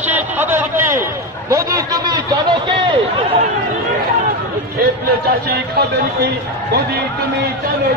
দেশে খবর কি মোদি তুমি জানো কি ক্ষেত্রে চাষি খবর কি? মোদি তুমি জানো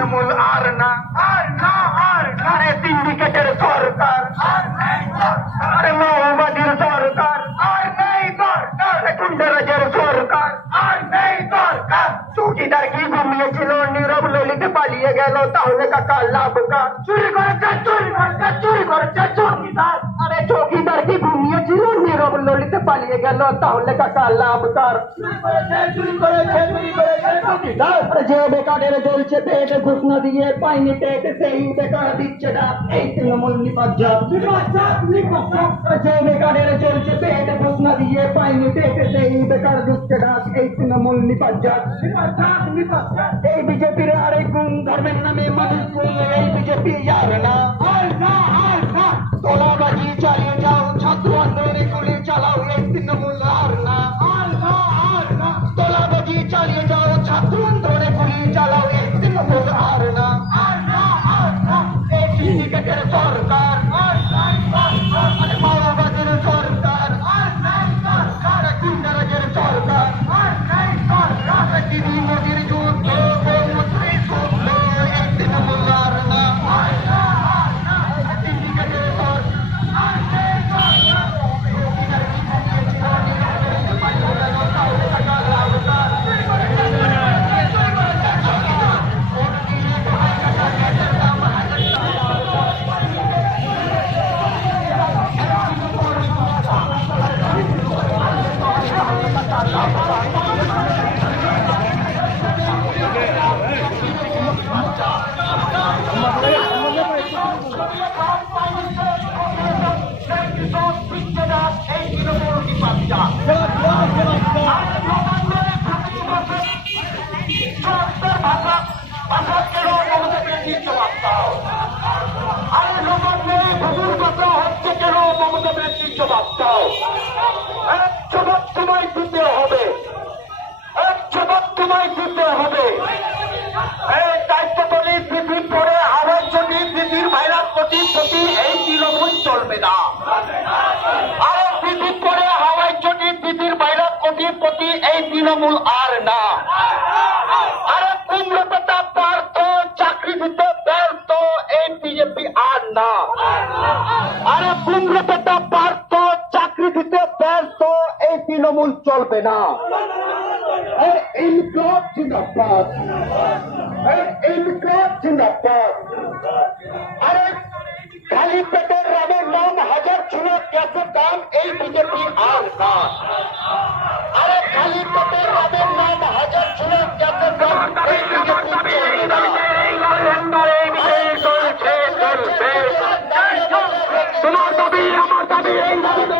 তৃণমূল আর না আর না আর না। সিন্ডিকেটের সরকার। আরে के गहलोता होने का काला बुका चोरी करके चोरी करके चोरी करके चौकीदार। अरे चौकीदार की भूमि जिलो नीरो लोलित पालिए गहलोता होने का काला बुकार चोरी करके चोरी करके चौकीदार। अरे जे बेका डेरे जेल से पेट घुस न दिए पानी पेट से ही बेका दी चढ़ा एक नमूल निपज जा निपज जा निपज जा अरे जे बेका डेरे जेल से দিয়ে পাইনি পেট সেই বেকার দিচ্ছে ডাক এই তৃণমূল নিপাজ্জা এই বিজেপির আরেক গুণ ধর্মের নামে মানুষ গুণ এই বিজেপি আর না তোমায় দিতে হবে। এক জবাব তোমায় দিতে হবে। দিদির পরে আবার যদি দিদির ভাইরাস প্রতি এই তৃণমূল আরও প্রতি না। আরে কুমড়ো পেটা চাকরি দিতে ব্যর্থ এই বিজেপি আর না। আরে কুমড়ো পেটা পার্থ চাকরি দিতে ব্যর্থ এই তৃণমূল চলবে না। ইনকলাব জিন্দাবাদ। এই ইনকলাব জিন্দাবাদ। আরে খালি পেটের রামের নাম হাজার ছিল গ্যাসের দাম এই বিজেপি আর আরে খালি পেটের রামের নাম হাজার ছিল দাম এই বিজেপি চলবে না। তোমার দাবি আমার দাবি এই দাবি।